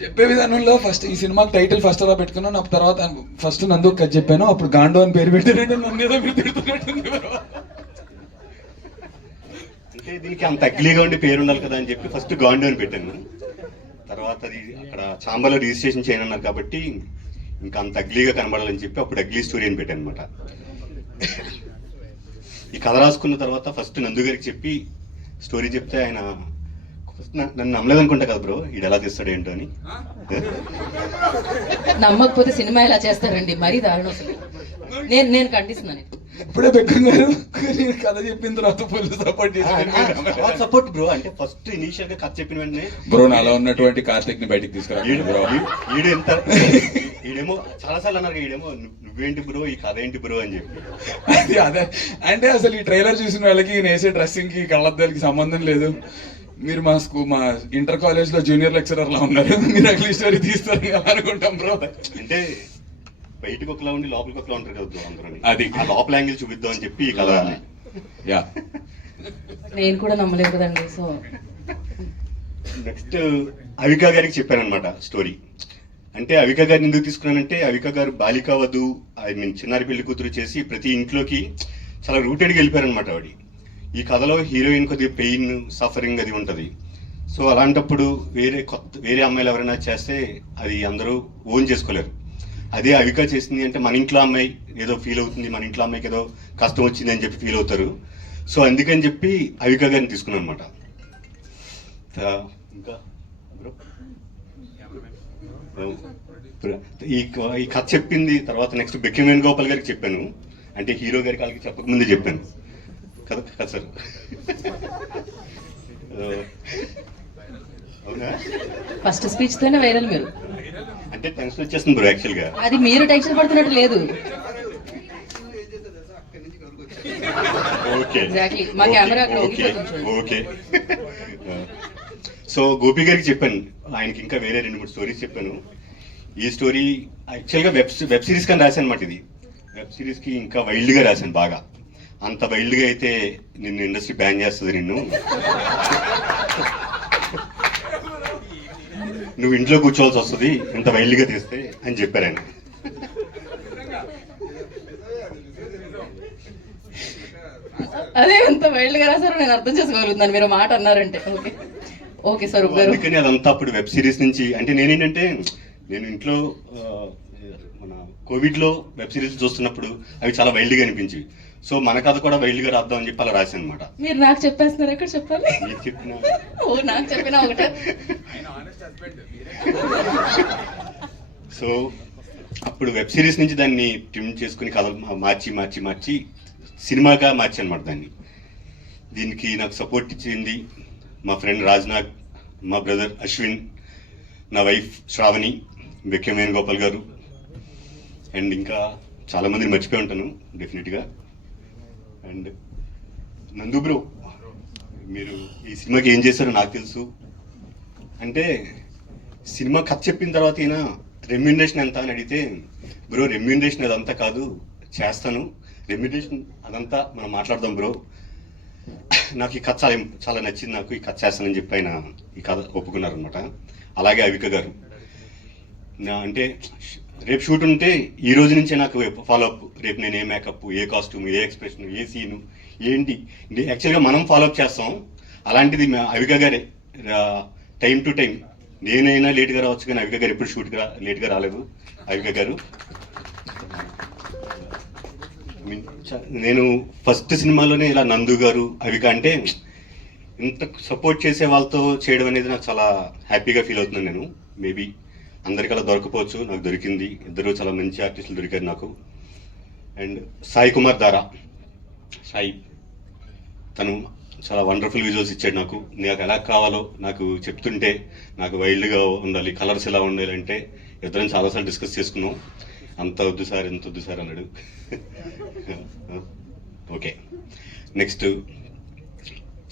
చెప్పే విధానంలో ఫస్ట్ ఈ సినిమాకి టైటిల్ ఫస్ట్ అలా పెట్టుకున్నాను. తర్వాత ఫస్ట్ నందు కథ చెప్పాను, అప్పుడు గాండు అని పేరు పెట్టారంటే నన్ను ఏదో మీరు తిడుతున్నట్టుంది. అంటే దీనికి అంత అగ్లీగా ఉండి పేరు ఉండాలి కదా అని చెప్పి ఫస్ట్ గాండు అని పెట్టాను. తర్వాత అది అక్కడ చాంబర్లో రిజిస్ట్రేషన్ చేయనన్నారు కాబట్టి ఇంకా అంత అగ్లీగా కనబడాలని చెప్పి అప్పుడు అగ్లీ స్టోరీ అని పెట్టాను అనమాట. ఈ కథ రాసుకున్న తర్వాత ఫస్ట్ నందు గారికి చెప్పి స్టోరీ చెప్తే ఆయన నన్ను నమ్మలేదనుకుంటా కదా బ్రో, ఇది ఎలా తీస్తాడు ఏంటో అని. నమ్మకపోతే సినిమా ఎలా చేస్తారండి, మరీ దారుణం. నేను ఖండిస్తున్నాను. ఇప్పుడే బెక్కగారు కథ చెప్పిన తర్వాత ఫుల్ సపోర్ట్ బ్రో. అంటే ఫస్ట్ ఇనీషియల్ గా కథ చెప్పిన వెంటనే బ్రో నాలో ఉన్నటువంటి కార్తిక్ ని బయటికి తీసుకురా. ఈడేమో చాలా సార్లు అన్నారు, ఈడేమో నువ్వేంటి బ్రో, ఈ కథ ఏంటి బ్రో అని చెప్పి. అదే అంటే అసలు ఈ ట్రైలర్ చూసిన వాళ్ళకి నేసే డ్రెస్సింగ్ కి కళ్ళద్దాలకి సంబంధం లేదు. మీరు మా ఇంటర్ కాలేజ్ లో జూనియర్ లెక్చరర్ లా ఉన్నారు, మీరు అగ్లీ స్టోరీ తీస్తారు అలా అనుకుంటాం బ్రో. అంటే బయటకు ఒకలా ఉండి లోపలికి ఒకలా ఉంటారు కదా అందరూ, అది ఆ లోపల యాంగిల్ చూపిద్దాం అని చెప్పి ఈ కథ. యా, నేను కూడా నమ్మలేదు కదండి. సో నెక్స్ట్ అవికా గారికి చెప్పానమాట స్టోరీ. అంటే అవికా గారిని ఎందుకు తీసుకున్నానంటే, అవికా గారు బాలికా వధు, ఐ మీన్ చిన్నారి పెళ్లి కూతురు చేసి ప్రతి ఇంట్లోకి చాలా రూటెడ్గా వెళ్ళిపోయారనమాట ఆవిడ. ఈ కథలో హీరోయిన్ కొద్దిగా పెయిన్, సఫరింగ్ అది ఉంటుంది. సో అలాంటప్పుడు వేరే అమ్మాయిలు ఎవరైనా చేస్తే అది అందరూ ఓన్ చేసుకోలేరు. అదే అవికా చేసింది అంటే మన ఇంట్లో అమ్మాయి ఏదో ఫీల్ అవుతుంది, మన ఇంట్లో అమ్మాయికి ఏదో కష్టం వచ్చింది అని చెప్పి ఫీల్ అవుతారు. సో అందుకని చెప్పి అవికా గారిని తీసుకున్నాను అనమాట. ఇంకా ఈ కథ చెప్పింది తర్వాత నెక్స్ట్ బెక్కిం వేణుగోపాల్ గారికి చెప్పాను. అంటే హీరో గారికి వాళ్ళకి చెప్పకముందే చెప్పాను కదా సార్. అవునా? ఫస్ట్ స్పీచ్ తోనే వైరల్ మీరు. అంటే టెన్షన్ వచ్చేస్తుంది బ్రో యాక్చువల్ గా. అది మీరు టెన్షన్ పడుతున్నట్టు లేదు. ఓకే ఎగ్జాక్ట్లీ, మా కెమెరా అక్కడ ఓకే. సో గోపి గారికి చెప్పాను, ఆయనకి ఇంకా వేరే 2-3 స్టోరీస్ చెప్పాను. ఈ స్టోరీ యాక్చువల్గా వెబ్ సిరీస్ కానీ రాశాను అనమాట. ఇది వెబ్ సిరీస్ కి ఇంకా వైల్డ్ గా రాశాను బాగా. అంత వైల్డ్ గా అయితే నిన్ను ఇండస్ట్రీ బ్యాన్ చేస్తుంది, నువ్వు ఇంట్లో కూర్చోవాల్సి వస్తుంది ఇంత వైల్డ్ గా తీస్తే అని చెప్పారు ఆయన. అదే ఎంత వైల్డ్ గా రాశారో నేను అర్థం చేసుకోగలుగుతున్నాను మీరు మాట అన్నారంటే. Okay okay sir. అందుకని అదంతా అప్పుడు వెబ్ సిరీస్ నుంచి. అంటే నేనేంటంటే నేను ఇంట్లో మన కోవిడ్ లో వెబ్ సిరీస్ చూస్తున్నప్పుడు అవి చాలా వైల్డ్ గా అనిపించి, సో మన కథ కూడా వైల్డ్ గా రాద్దాం అని చెప్పి అలా రాశాను అనమాట. మీరు నాకు చెప్పేస్తున్నారు, ఎక్కడ చెప్పాలి? మీకు చెప్పిన ఓ నాకు చెప్పినా ఒకటే. సో అప్పుడు వెబ్ సిరీస్ నుంచి దాన్ని ట్రిమ్ చేసుకుని కథ మార్చి సినిమాగా మార్చి అనమాట దాన్ని. దీనికి నాకు సపోర్ట్ ఇచ్చింది మా ఫ్రెండ్ రాజ్నాగ్, మా బ్రదర్ అశ్విన్, నా వైఫ్ శ్రావణి, బెక్కిం వేణుగోపాల్ గారు, అండ్ ఇంకా చాలా మందిని మర్చిపోయి ఉంటాను డెఫినెట్గా. అండ్ నందు బ్రో, మీరు ఈ సినిమాకి ఏం చేశారో నాకు తెలుసు. అంటే సినిమా కథ చెప్పిన తర్వాత ఈయన రెమ్యూనరేషన్ ఎంత అని అడిగితే, బ్రో రెమ్యూనరేషన్ అదంతా కాదు, చేస్తాను, రెమ్యూనరేషన్ అదంతా మనం మాట్లాడదాం బ్రో, నాకు ఈ కథ చాలా నచ్చింది, నాకు ఈ కథ చేస్తానని చెప్పి ఆయన ఈ కథ ఒప్పుకున్నారు అనమాట. అలాగే అవిక గారు అంటే రేపు షూట్ ఉంటే ఈ రోజు నుంచే నాకు ఫాలోఅప్, రేపు నేను ఏ మేకప్, ఏ కాస్ట్యూమ్, ఏ ఎక్స్ప్రెషన్, ఏ సీను ఏంటి యాక్చువల్గా మనం ఫాలోఅప్ చేస్తాం. అలాంటిది అవిక గారే టైం టు టైం. నేనైనా లేట్గా రావచ్చు కానీ అవిక గారు ఎప్పుడు షూట్గా లేట్గా రాలేదు. అవిక గారు నేను ఫస్ట్ సినిమాలోనే ఇలా నందు గారు అవిక అంటే ఇంత సపోర్ట్ చేసే వాళ్ళతో చేయడం అనేది నాకు చాలా హ్యాపీగా ఫీల్ అవుతున్నాను నేను. మేబీ అందరికి అలా దొరకపోవచ్చు, నాకు దొరికింది. ఇద్దరు చాలా మంచి ఆర్టిస్టులు దొరికారు నాకు. అండ్ సాయి కుమార్ దారా, సాయి తను చాలా వండర్ఫుల్ విజువల్స్ ఇచ్చాడు నాకు. నాకు ఎలా కావాలో నాకు చెప్తుంటే, నాకు వైల్డ్గా ఉండాలి, కలర్స్ ఎలా ఉండాలి అంటే ఇద్దరం చాలాసార్లు డిస్కస్ చేసుకున్నాం. అంత వద్దు సార్, ఎంత వద్దు సార్ అన్నాడు. ఓకే. నెక్స్ట్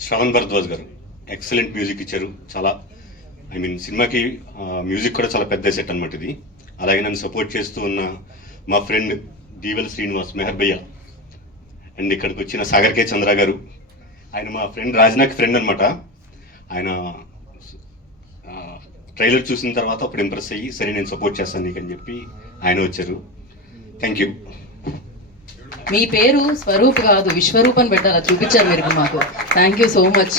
శ్రవణ్ భరద్వాజ్ గారు ఎక్సలెంట్ మ్యూజిక్ ఇచ్చారు. చాలా ఐ మీన్ సినిమాకి మ్యూజిక్ కూడా చాలా పెద్ద సెట్ అనమాట ఇది. అలాగే నన్ను సపోర్ట్ చేస్తూ ఉన్న మా ఫ్రెండ్ దీవెల్ శ్రీనివాస్, మెహర్ భయ్య, అండ్ ఇక్కడికి వచ్చిన సాగర్ కే చంద్ర గారు, ఆయన మా ఫ్రెండ్ రాజ్నాక్ ఫ్రెండ్ అనమాట. ఆయన ట్రైలర్ చూసిన తర్వాత అప్పుడు ఇంప్రెస్ అయ్యి సరే నేను సపోర్ట్ చేస్తాను నీకు అని చెప్పి ఆయన వచ్చారు. Thank you. మీ పేరు స్వరూప్ కాదు విశ్వరూప్ అని పెట్టాలా, చూపించారు మీరు మాకు. Thank you so much.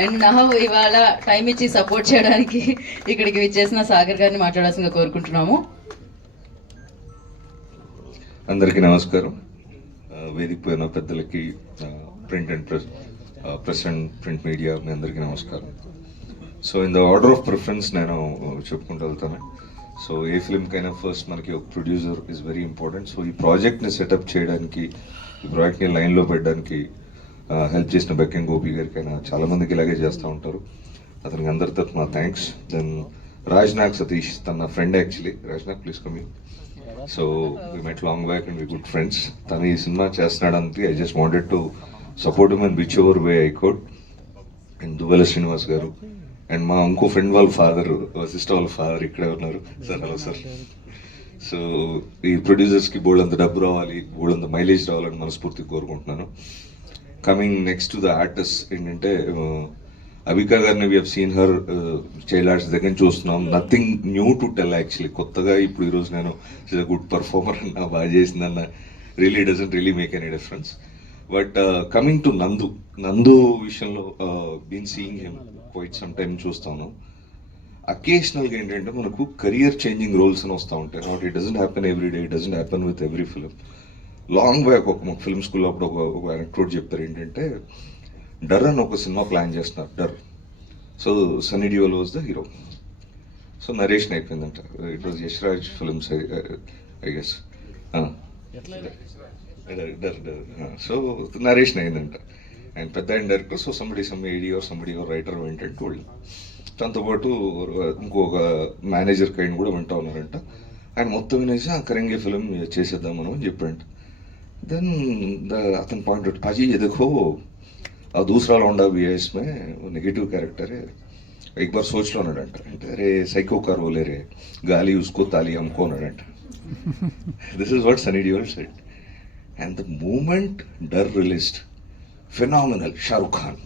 And నా ఇవాళ టైం ఇచ్చి సపోర్ట్ చేయడానికి ఇక్కడికి విచ్చేసిన సాగర్ గారిని మాట్లాడాల్సిందిగా కోరుకుంటున్నాము. అందరికీ నమస్కారం. వేదిక పోయిన పెద్దలకి, print and press and print media, మీ అందరికీ నమస్కారం. So in the order of preference నేను చెప్పుకుంటూ వెళ్తాను. సో ఏ ఫిల్మ్కైనా ఫస్ట్ మనకి ఒక producer is very important. So ఈ ప్రాజెక్ట్ని సెటప్ చేయడానికి, ఈ ప్రాజెక్ట్ని లైన్లో పెట్టడానికి హెల్ప్ చేసిన బెక్కిం గోపి గారికైనా చాలా మందికి ఇలాగే చేస్తూ ఉంటారు. అతనికి అందరి తరఫున థ్యాంక్స్. దెన్ రాజ్నాగ్ సతీష్, తన friend actually. Rajnag please come in. So we met long back and we good friends. తను ఈ సినిమా చేస్తున్నాడంటే I just wanted to support him in whichever way I could. And Duvvela Srinivas garu and మా ఇంకో ఫ్రెండ్ వాళ్ళ father, sister వాళ్ళ father ఇక్కడే ఉన్నారు. Sir hello sir. సో ఈ ప్రొడ్యూసర్స్కి బోల్డంత డబ్బు రావాలి, బోల్డంత మైలేజ్ రావాలని మనస్ఫూర్తిగా కోరుకుంటున్నాను. Coming next to the artist ఏంటంటే అవికా గారిని we have seen her child arts దగ్గర నుంచి చూస్తున్నాం. Nothing new to tell actually. కొత్తగా ఇప్పుడు ఈరోజు నేను గుడ్ పర్ఫార్మర్ అన్న, బాగా చేసిందన్న really doesn't really make any difference. But coming to Nandu విషయంలో been seeing him quite some time చూస్తాను. అకేషనల్గా ఏంటంటే మనకు కెరియర్ చేంజింగ్ రోల్స్ అని వస్తూ ఉంటాయి. Not it doesn't happen every day, it doesn't happen with every film. Long back ఒక film స్కూల్లో అప్పుడు ఒక యాక్టర్ చెప్పారు ఏంటంటే, డర్ అని ఒక సినిమా ప్లాన్ చేస్తున్నారు, Darr. So Sunny Deol was the hero. So narration అయిపోయిందంట. It was Yashraj films I guess. Darr so narration అయిందంట. అండ్ పెద్ద ఆయన director. So some AD or somebody or writer వెంటంటే టోల్డ్. దాంతోపాటు ఇంకొక మేనేజర్ కైండ్ కూడా వింటా ఉన్నారంట. ఆయన మొత్తం వినేసి కరెంగే ఫిలిం చేసేద్దాం మనం అని చెప్పాడు. దెన్ అతను పాయింట్ అవుట్, అజీ ఎదుకో ఆ దూసరా లౌండా भी है इसमें, నెగిటివ్ క్యారెక్టర్ है, एक बार सोच लो అన్నాడంట. అంటే అరే సైకో కార్ బోలే రే, గాలి ఉస్కో తాలి అమ్కో అన్నాడంట. This is what Sunny Deol said. And the moment Darr released, phenomenal. Shahrukh Khan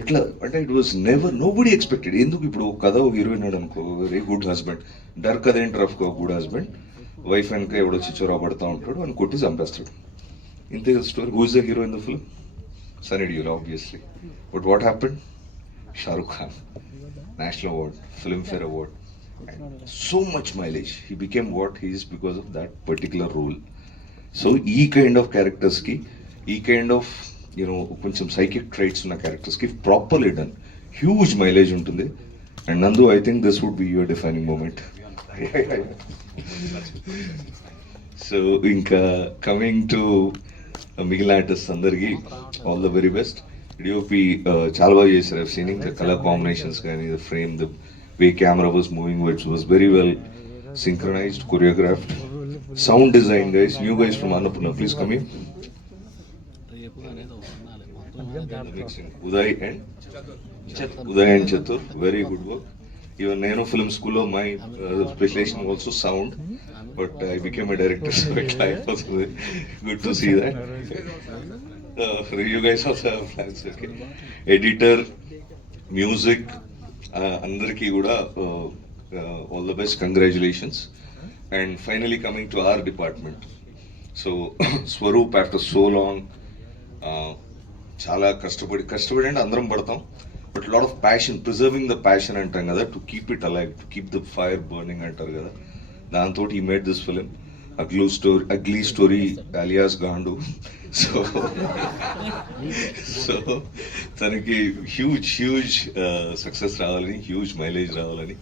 ఎట్లా అంటే it was never, nobody expected. ఎందుకు ఇప్పుడు కథ హీరోయిన్ అనుకో, వెరీ గుడ్ హస్బెండ్. డర్ కథ ఏంటి, రఫ్ గుడ్ హస్బెండ్, వైఫ్ వెనక ఎవడో చిచ్చోరా పడతా ఉంటాడు, అని కొట్టి చంపేస్తాడు. ఇంతే story. Who is the hero in the film? Sunny Deol, obviously. But what happened? Shahrukh Khan, National Award, Filmfare Award, and so much mileage. He became what he is because of that particular role. So, ee kind of characters ki, ee kind of, you know, కొంచెం psychic traits ఉన్న characters ki properly done, huge mileage ఉంటుంది. And Nandu, I think this would be your defining moment. So, ఇంకా coming to మిగిలిన artist అందరికీ all the very best. DOP చాలా బాగా చేశారు. I've seen the colour combinations కానీ, the frame, the way camera was moving, which was very well synchronised, choreographed. Sound design guys, new guys from Annapurna, please come in. Uday and Chatur, very good work. Even నేను film స్కూల్లో my specialisation also sound, but I became a director, so it was good to see that. You guys also have plans, okay? Editor, music, andarki kuda all the best, congratulations. And finally coming to our department, so Swaroop, after so long, చాలా కష్టపడి అంటే అందరం పడతాం, but lot of passion, preserving the passion అంటాం కదా, to keep it alive, to keep the fire burning అంటారు కదా. దాంతో ఈ made this film ugly story alias గాండు. సో తనకి హ్యూజ్ సక్సెస్ రావాలని, హ్యూజ్ మైలేజ్ రావాలని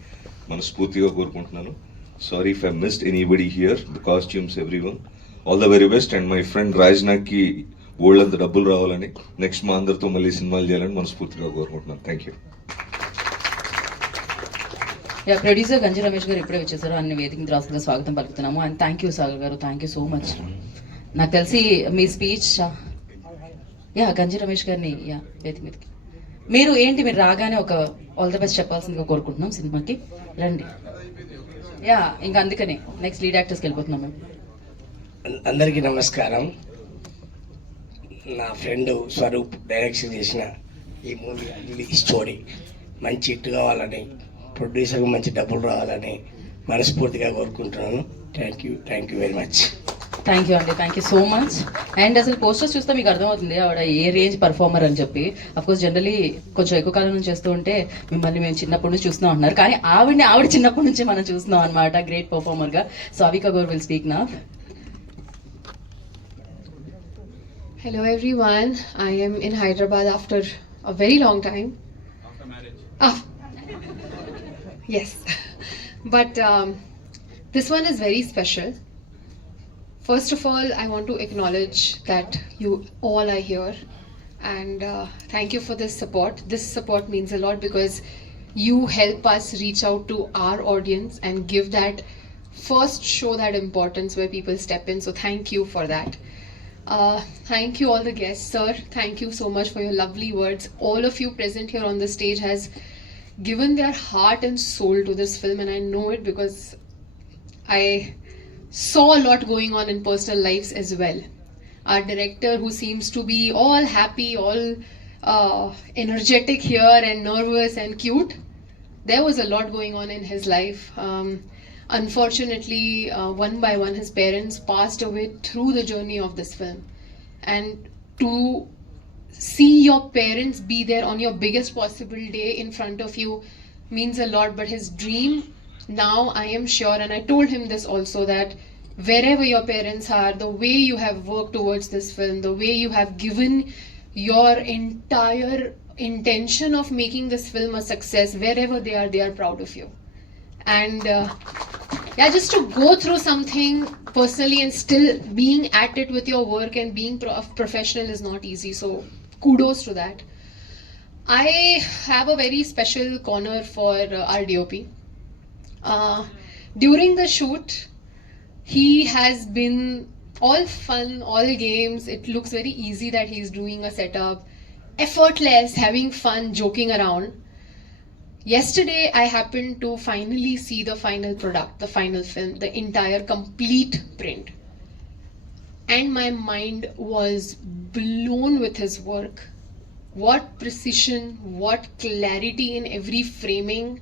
మనస్ఫూర్తిగా కోరుకుంటున్నాను. Sorry if I missed anybody here, the costumes, everyone, all the very best. And my friend రాజ్నాకి ఓల్డ్ డబ్బులు రావాలని, నెక్స్ట్ మా అందరితో మళ్ళీ సినిమాలు చేయాలని మనస్ఫూర్తిగా కోరుకుంటున్నాను. Thank you. ప్రొడ్యూసర్ గంజి రమేష్ గారు ఇప్పుడే వచ్చేసారు. అన్ని వేదిక రాసుగా స్వాగతం పలుకుతున్నాము. అండ్ థ్యాంక్ యూ సాగర్ గారు, థ్యాంక్ యూ సో మచ్. నాకు తెలిసి మీ స్పీచ్ గంజి రమేష్ గారిని వేదిక మీదకి మీరు మీరు రాగానే ఒక ఆల్ ద బెస్ట్ చెప్పాల్సిందిగా కోరుకుంటున్నాం సినిమాకి. రండి. ఇంకా అందుకనే నెక్స్ట్ లీడ్ యాక్టర్స్కి వెళ్ళిపోతున్నాం మేము. అందరికీ నమస్కారం. నా ఫ్రెండ్ స్వరూప్ డైరెక్షన్ చేసిన ఈ మూవీ, ఈ స్టోరీ మంచి హిట్ కావాలని, ప్రొడ్యూసర్కి మంచి డబ్బులు రావాలని మనస్ఫూర్తిగా కోరుకుంటున్నాను. Thank you very much. Thank you అండి, thank you so much. And అసలు పోస్టర్స్ చూస్తే మీకు అర్థమవుతుంది ఆవిడ ఏ రేంజ్ పర్ఫార్మర్ అని చెప్పి. అఫ్కోర్స్ జనరలీ కొంచెం ఎక్కువ కాలం నుంచి చేస్తూ ఉంటే మిమ్మల్ని మేము చిన్నప్పటి నుంచి చూస్తున్నాం అంటున్నారు, కానీ ఆవిడ చిన్నప్పటి నుంచి మనం చూస్తున్నాం అనమాట గ్రేట్ పర్ఫార్మర్గా. So Avika Gaur will speak now. Hello everyone, I am in Hyderabad after a very long time. After marriage. Yes, but this one is very special. First of all, I want to acknowledge that you all are here, and thank you for this support. This support means a lot because you help us reach out to our audience and give that first show that importance where people step in. So thank you for that. Thank you all the guests, sir. Thank you so much for your lovely words. All of you present here on the stage has given their heart and soul to this film, and I know it because I saw a lot going on in personal lives as well. Our director, who seems to be all happy, all energetic here and nervous and cute, there was a lot going on in his life. Unfortunately, one by one, his parents passed away through the journey of this film. And to see your parents be there on your biggest possible day in front of you means a lot. But his dream now, I am sure, and I told him this also, that wherever your parents are, the way you have worked towards this film, the way you have given your entire intention of making this film a success, wherever they are proud of you. And yeah, just to go through something personally and still being at it with your work and being professional is not easy. So kudos to that. I have a very special corner for our DOP. During the shoot, he has been all fun, all games. It looks very easy that he's doing a setup, effortless, having fun, joking around. Yesterday, I happened to finally see the final product, the final film, the entire complete print. And my mind was blown with his work. What precision, what clarity in every framing.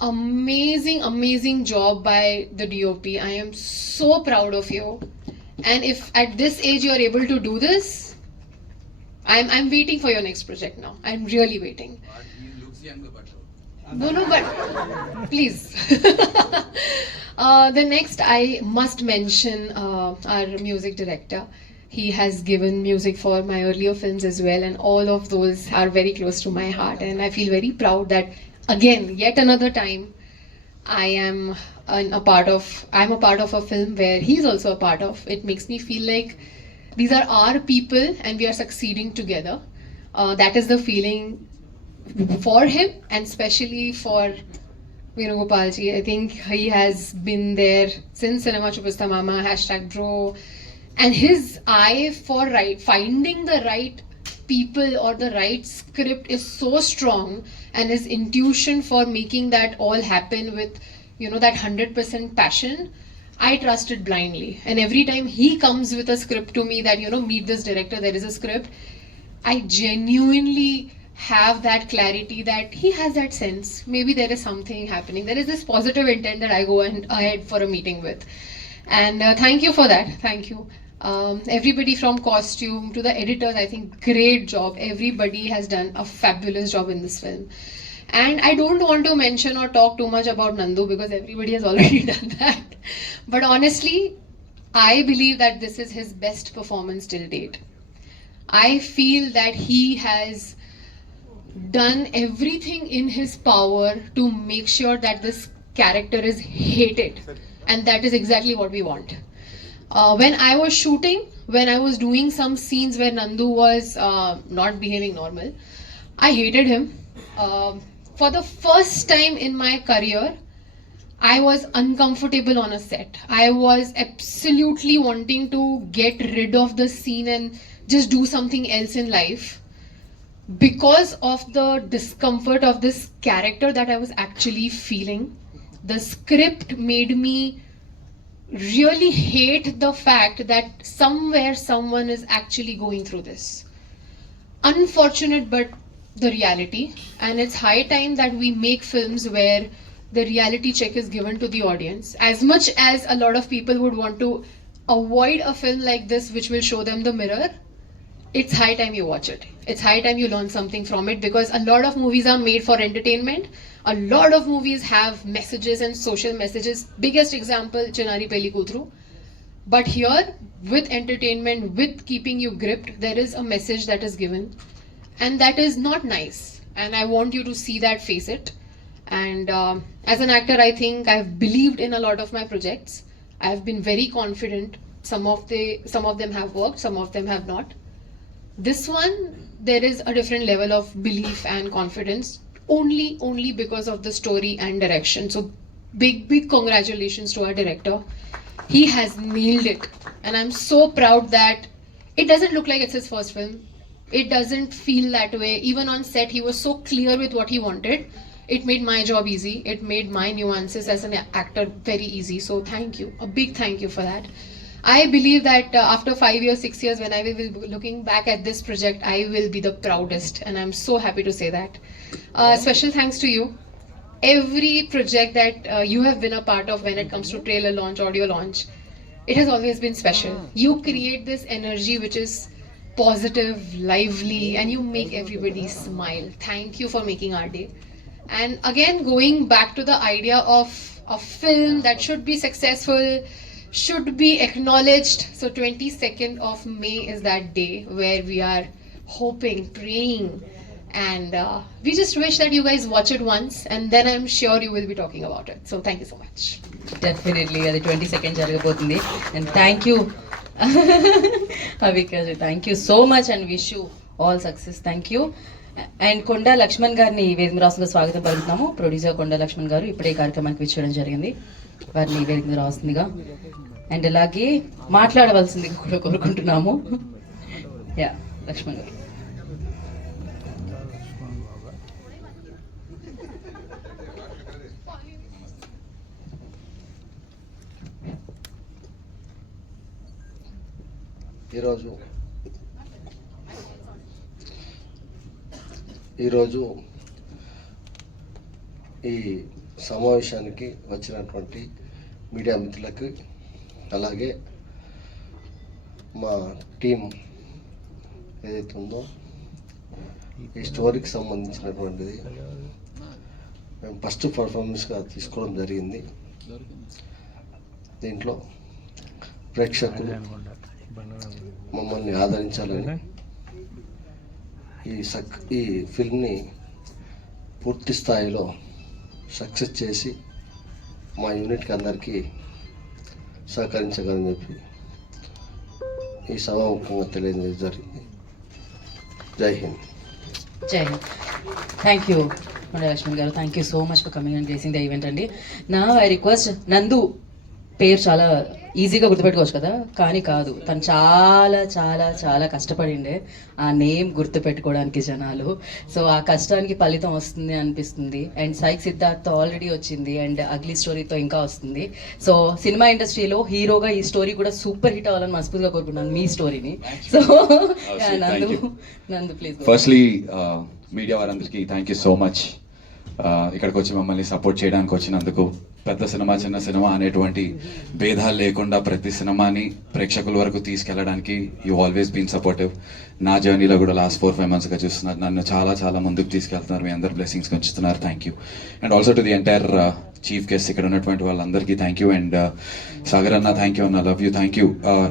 Amazing, amazing job by the DOP. I am so proud of you. And if at this age you are able to do this, I'm waiting for your next project now. I'm really waiting. No, but please. The next, I must mention our music director. He has given music for my earlier films as well, and all of those are very close to my heart. And I feel very proud that, again, yet another time, I'm a part of a film where he's also a part of. It makes me feel like these are our people and we are succeeding together. That is the feeling for him, and especially for Venugopalji. I think he has been there since Cinema Chupasta Mama, #bro, and his eye for finding the right people or the right script is so strong, and his intuition for making that all happen with that 100% passion. I trusted blindly, and every time he comes with a script to me that meet this director, there is a script, I genuinely have that clarity that he has that sense. Maybe there is something happening. There is this positive intent that I go ahead for a meeting with. And thank you for that. Thank you. Everybody from costume to the editors, I think great job. Everybody has done a fabulous job in this film. And I don't want to mention or talk too much about Nandu because everybody has already done that. But honestly, I believe that this is his best performance till date. I feel that he has done everything in his power to make sure that this character is hated, and that is exactly what we want. When I was shooting, when I was doing some scenes where Nandu was not behaving normal, I hated him. For the first time in my career, I was uncomfortable on a set. I was absolutely wanting to get rid of the scene and just do something else in life, because of the discomfort of this character that I was actually feeling. The script made me really hate the fact that somewhere someone is actually going through this. Unfortunate, but the reality. And it's high time that we make films where the reality check is given to the audience. As much as a lot of people would want to avoid a film like this which will show them the mirror, it's high time you watch it. It's high time you learn something from it, because a lot of movies are made for entertainment. A lot of movies have messages and social messages. Biggest example, Chinari Peli Kudru. But here, with entertainment, with keeping you gripped, there is a message that is given. And that is not nice. And I want you to see that, face it. And as an actor, I think I've believed in a lot of my projects. I've been very confident. Some of them have worked, some of them have not. This one, there is a different level of belief and confidence, only because of the story and direction. So big congratulations to our director. He has nailed it. And I'm so proud that it doesn't look like it's his first film. It doesn't feel that way. Even on set, he was so clear with what he wanted. It made my job easy. It made my nuances as an actor very easy. So thank you. A big thank you for that. I believe that after 5 years, 6 years, when I will be looking back at this project, I will be the proudest. And I'm so happy to say that. Special thanks to you. Every project that you have been a part of when it comes to trailer launch, audio launch, it has always been special. You create this energy which is positive, lively, and you make everybody smile. Thank you for making our day. And again, going back to the idea of a film that should be successful, should be acknowledged. So 22nd of May is that day where we are hoping, praying, and we just wish that you guys watch it once, and then I'm sure you will be talking about it. So thank you so much. Definitely అది 22nd జరగబోతుంది. And thank you అవికాజ్, thank you so much and wish you all success. Thank you. And Konda Lakshman గారిని వేదిక రాస్తుందిగా స్వాగతం పలుకుతున్నాము. Producer కొండా లక్ష్మణ్ గారు ఇప్పుడే కార్యక్రమానికి విచ్చేయడం జరిగింది. వారిని వేదిక రాస్తుందిగా అండ్ అలాగే మాట్లాడవలసిందిగా కూడా కోరుకుంటున్నాము. యా, లక్ష్మణ్ గారు. ఈరోజు ఈ సమావేశానికి వచ్చినటువంటి మీడియా మిత్రులకు, అలాగే మా టీం ఏదైతే ఉందో ఈ స్టోరీకి సంబంధించినటువంటిది మేము ఫస్ట్ పర్ఫార్మెన్స్గా తీసుకోవడం జరిగింది. దీంట్లో ప్రేక్షకులు మమ్మల్ని ఆదరించాలని, ఈ ఫిల్మ్ని పూర్తి స్థాయిలో సక్సెస్ చేసి మా యూనిట్కి అందరికీ సహకరించగలని చెప్పి ఈ సభాముఖంగా తెలియజేయడం జరిగింది. జై హింద్. జై హింద్. థ్యాంక్ యూ కొండా లక్ష్మణ్ గారు. Thank you so much for coming and gracing the event అండి. నా ఐ రిక్వెస్ట్, నందు పేరు చాలా ఈజీగా గుర్తుపెట్టుకోవచ్చు కదా, కానీ కాదు, తను చాలా చాలా చాలా కష్టపడిండే ఆ నేమ్ గుర్తుపెట్టుకోవడానికి జనాలు. సో ఆ కష్టానికి ఫలితం వస్తుంది అనిపిస్తుంది. అండ్ సైక్ సిద్ధార్థ్ ఆల్రెడీ వచ్చింది అండ్ అగ్లీ స్టోరీతో ఇంకా వస్తుంది. సో సినిమా ఇండస్ట్రీలో హీరోగా ఈ స్టోరీ కూడా సూపర్ హిట్ అవ్వాలని మనస్ఫూర్తిగా కోరుకుంటున్నాను, మీ స్టోరీని. సో నందు ప్లీజ్. ఫస్ట్లీ మీడియా వారందరికీ థ్యాంక్ యూ సో మచ్. ఇక్కడికి వచ్చి మమ్మల్ని సపోర్ట్ చేయడానికి వచ్చినందుకు. పెద్ద సినిమా చిన్న సినిమా అనేటువంటి భేదాలు లేకుండా ప్రతి సినిమాని ప్రేక్షకుల వరకు తీసుకెళ్ళడానికి యూ ఆల్వేస్ బీన్ సపోర్టివ్. నా జర్నీలో కూడా లాస్ట్ 4-5 monthsగా చూస్తున్నారు, నన్ను చాలా చాలా ముందుకు తీసుకెళ్తున్నారు. మీ అందరు బ్లెస్సింగ్స్ ఉంచుతున్నారు. Thank you. And also to the entire chief guest ఇక్కడ ఉన్నటువంటి వాళ్ళందరికీ థ్యాంక్ యూ. అండ్ సాగర్ అన్న థ్యాంక్ యూ అన్న, లవ్ యూ, థ్యాంక్ యూ.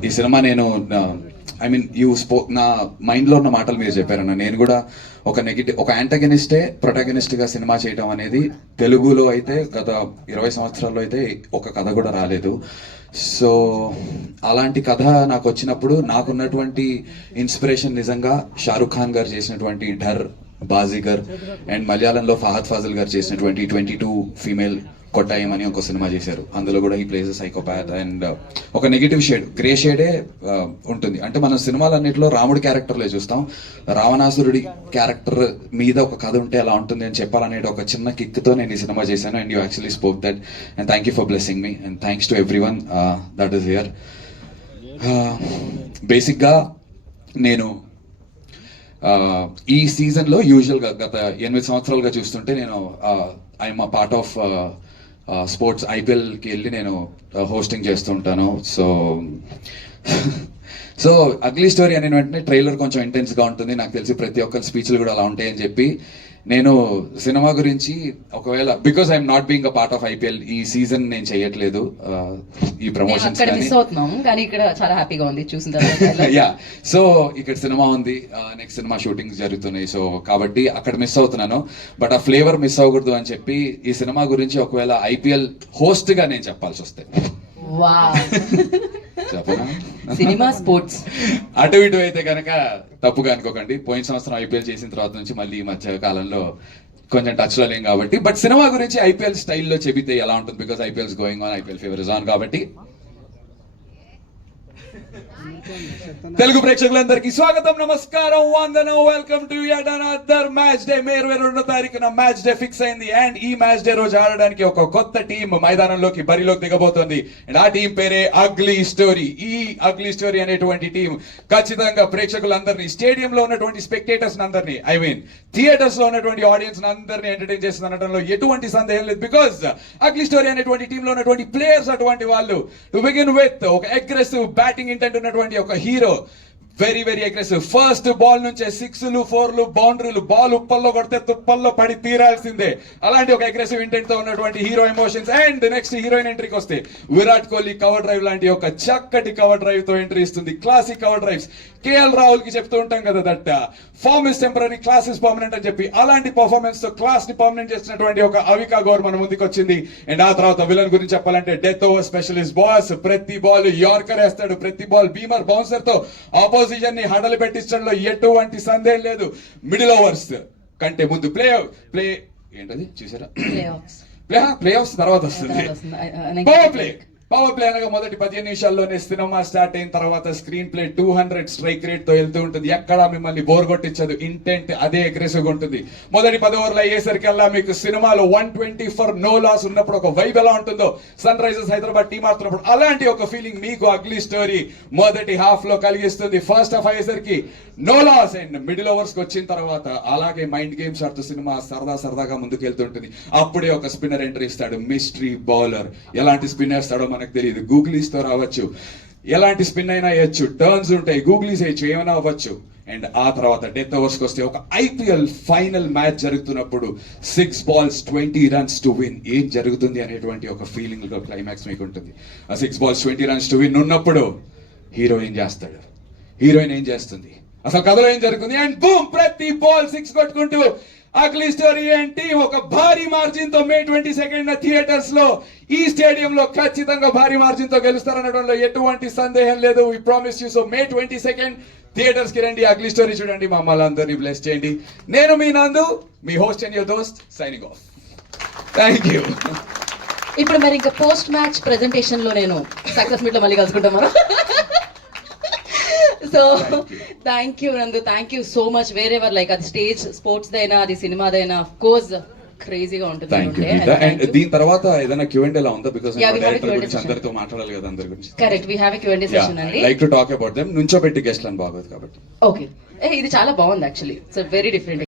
ఈ సినిమా నేను ఐ మీన్ నా మైండ్లో ఉన్న మాటలు మీరు చెప్పారన్న. నేను కూడా ఒక యాంటగనిస్టే ప్రొటాగనిస్ట్గా సినిమా చేయడం అనేది తెలుగులో అయితే గత 20 సంవత్సరాల్లో అయితే ఒక కథ కూడా రాలేదు. సో అలాంటి కథ నాకు వచ్చినప్పుడు నాకున్నటువంటి ఇన్స్పిరేషన్ నిజంగా షారుఖ్ ఖాన్ గారు చేసినటువంటి ఢర్, బాజీగర్, అండ్ మలయాళంలో ఫహద్ ఫాజిల్ గారు చేసినటువంటి 22 ఫీమేల్ కొట్టాయం అని ఒక సినిమా చేశారు. అందులో కూడా ఈ ప్లేస్ సైకోపాత్ అండ్ ఒక నెగిటివ్ షేడ్, గ్రే షేడే ఉంటుంది. అంటే మనం సినిమాలన్నింటిలో రాముడి క్యారెక్టర్లే చూస్తాం, రావణాసురుడి క్యారెక్టర్ మీద ఒక కథ ఉంటే ఎలా ఉంటుంది అని చెప్పాలనే ఒక చిన్న కిక్తో నేను ఈ సినిమా చేశాను. And you actually spoke that and thank you for blessing me and thanks to every one that is here. బేసిక్గా నేను ఈ సీజన్లో యూజువల్గా గత 8 సంవత్సరాలుగా చూస్తుంటే నేను I'm a part of sports ఐపీఎల్కి వెళ్ళి నేను హోస్టింగ్ చేస్తుంటాను. సో అగ్లీ స్టోరీ అనే వెంటనే ట్రైలర్ కొంచెం ఇంటెన్స్గా ఉంటుంది, నాకు తెలిసి ప్రతి ఒక్కరి స్పీచ్లు కూడా అలా ఉంటాయని చెప్పి నేను సినిమా గురించి ఒకవేళ because I'm not being a part of IPL ఈ సీజన్ నేను చేయట్లేదు ఈ ప్రమోషన్స్ కానీ ఇక్కడ చాలా హ్యాపీగా ఉంది చూసిన తర్వాత. యా, సో ఇక్కడ సినిమా ఉంది, నెక్స్ట్ సినిమా షూటింగ్స్ జరుగుతున్నాయి. సో కాబట్టి అక్కడ మిస్ అవుతున్నాను. బట్ ఆ ఫ్లేవర్ మిస్ అవ్వకూడదు అని చెప్పి ఈ సినిమా గురించి ఒకవేళ ఐపీఎల్ హోస్ట్ గా నేను చెప్పాల్సి వస్తే సినిమా స్పోర్ట్స్ అటు ఇటు అయితే కనుక తప్పుగా అనుకోకండి. పోయిన సంవత్సరం ఐపీఎల్ చేసిన తర్వాత నుంచి మళ్ళీ ఈ మధ్య కాలంలో కొంచెం టచ్ లో లేం కాబట్టి, బట్ సినిమా గురించి ఐపీఎల్ స్టైల్లో చెబితే ఎలా ఉంటుంది, because IPL going on, IPL fever is on కాబట్టి తెలుగు ప్రేక్షకులందరికీ స్వాగతం, నమస్కారం, వందనం. Welcome to yet another match day. May 22వ తారీఖున మ్యాచ్ డే ఫిక్స్ అయింది. అండ్ ఈ మ్యాచ్ డే రోజు ఆడడానికి ఒక కొత్త టీం మైదానంలోకి బరిలోకి దిగబోతోంది. అండ్ ఆ టీం పేరే అగ్లీ స్టోరీ. ఈ అగ్లీ స్టోరీ అనేటువంటి టీం ఖచ్చితంగా ప్రేక్షకులందరినీ, స్టేడియంలో ఉన్నటువంటి స్పెక్టేటర్స్ అందరినీ, ఐ మీన్ థియేటర్స్ లో ఉన్నటువంటి ఆడియన్స్ అందరినీ ఎంటర్టైన్ చేస్తుంది అనడంలో ఎటువంటి సందేహం లేదు. బికాస్ అగ్లీ స్టోరీ అనేటువంటి టీంలో ఉన్నటువంటి ప్లేయర్స్ అటువంటి వాళ్ళు. టు బిగిన్ విత్ ఒక అగ్రెసివ్ బ్యాటింగ్ ఇంటెంట్ ఉన్నటువంటి ఒక hero, very very aggressive. First ball నుంచే 6లు 4లు బౌండరీలు, బాల్ ఉప్పల్లో కొడితే తుప్పల్లో పడి తీరాల్సిందే, అలాంటి ఒక అగ్రెసివ్ ఇంటెంట్ తో ఉన్నటువంటి hero emotions. And next heroine ఎంట్రీకి వస్తే విరాట్ కోహ్లీ కవర్ డ్రైవ్ లాంటి ఒక చక్కటి కవర్ డ్రైవ్ తో ఎంట్రీ ఇస్తుంది. Classic cover drives. KL Rahul కి చెప్తూ ఉంటాం కదా, that form is temporary, class is permanent అని చెప్పి, అలాంటి పర్ఫార్మెన్స్ తో క్లాస్ ని పర్మనెంట్ చేసినటువంటి ఒక అవికా గౌర్ మన ముందుకు వచ్చింది. అండ్ ఆ తర్వాత విలన్ గురించి చెప్పాలంటే డెత్ ఓవర్ స్పెషలిస్ట్ బాస్. ప్రతి బాల్ యార్కర్ వేస్తాడు, ప్రతి బాల్ బీమర్ బౌన్సర్ తో ఆపోజిషన్ ని హడలు పెట్టించడంలో ఎటువంటి సందేహం లేదు. మిడిల్ ఓవర్స్ కంటే ముందు ప్లే ఏంటది చూసారా, ప్లే ఆఫ్స్ తర్వాత వస్తుంది పవర్ ప్లే అనగా మొదటి 15 నిమిషాల్లోనే సినిమా స్టార్ట్ అయిన తర్వాత స్క్రీన్ ప్లే 200 స్ట్రైక్ రేట్ తో వెళ్తూ ఉంటుంది. ఎక్కడా మిమ్మల్ని బోర్ కొట్టించదు. ఇంటెంట్ అదే అగ్రెసివ్ గా ఉంటుంది. మొదటి 10 ఓవర్లు అయ్యేసరికల్లా మీకు సినిమాలో 120 ఫర్ నో లాస్ ఉన్నప్పుడు ఒక వైబ్ ఎలా ఉంటుందో, సన్ రైజర్స్ హైదరాబాద్ టీం ఆడుతున్నప్పుడు అలాంటి ఒక ఫీలింగ్ మీకు అగ్లీ స్టోరీ మొదటి హాఫ్ లో కలిగిస్తుంది. ఫస్ట్ హాఫ్ అయ్యేసరికి no loss. And middle overs కి వచ్చిన తర్వాత అలాగే మైండ్ గేమ్స్ ఆడుతూ సినిమా సరదాగా ముందుకెళ్తుంటుంది. అప్పుడే ఒక స్పిన్నర్ ఎంట్రీ ఇస్తాడు, మిస్టరీ బౌలర్. ఎలాంటి స్పిన్ వేస్తాడో మనకు తెలియదు. గూగులీస్ తో రావచ్చు, ఎలాంటి స్పిన్ అయినా వేయచ్చు, టర్న్స్ ఉంటాయి, గూగులీస్ వేయచ్చు, ఏమైనా అవ్వచ్చు. అండ్ ఆ తర్వాత డెత్ ఓవర్స్ కి వస్తే ఒక ఐపీఎల్ ఫైనల్ మ్యాచ్ జరుగుతున్నప్పుడు 6 balls 20 runs టు విన్, ఏం జరుగుతుంది అనేటువంటి ఒక ఫీలింగ్ క్లైమాక్స్ మీకు ఉంటుంది. ఆ 6 balls 20 runs టు విన్ ఉన్నప్పుడు హీరో ఏం చేస్తాడు, హీరోయిన్ ఏం చేస్తుంది, అసలు కథలో ఏం జరుగుతుంది. అండ్ బూమ్, ప్రతి బాల్ 6 కొట్టుకుంటూ అగ్లీ స్టోరీ అండ్ టీం ఒక భారీ మార్జిన్ తో మే 22nd థియేటర్స్ లో, ఈ స్టేడియం లో ఖచ్చితంగా భారీ మార్జిన్ తో గెలుస్తారనడంలో ఎటువంటి సందేహం లేదు. We promise you. So May 22nd theatres కి రండి, అగ్లీ స్టోరీ చూడండి, మమ్మల్ని అందరినీ బ్లెస్ చేయండి. నేను మీ నందు, మీ హోస్ట్ అండ్ యువర్ దోస్త్, సైనింగ్ ఆఫ్. Thank you. ఇప్పుడు మరి ఇంకా పోస్ట్ మ్యాచ్ ప్రెజెంటేషన్ లో నేను సక్సెస్ మీట్ లో మళ్ళీ కలుసుకుంటాం మనం. సో థ్యాంక్ యూ నందు, thank you so much. Wherever like అది స్టేజ్ స్పోర్ట్స్ దైనా అది సినిమాదైనా ఆఫ్ కోర్స్ క్రేజీగా ఉంటుంది. అండ్ దీని తర్వాత ఏదైనా Q&A లా ఉందా? బికాజ్ డైరెక్టర్ గురించి అందరితో మాట్లాడాలి కదా, అందరి గురించి. Correct, we have a Q&A session అండి. Like to talk about them. నుంచో పెట్టి గెస్ట్లను బాగోదు కాబట్టి. ఓకే, ఇది చాలా బాగుంది యాక్చువల్లీ. So very different.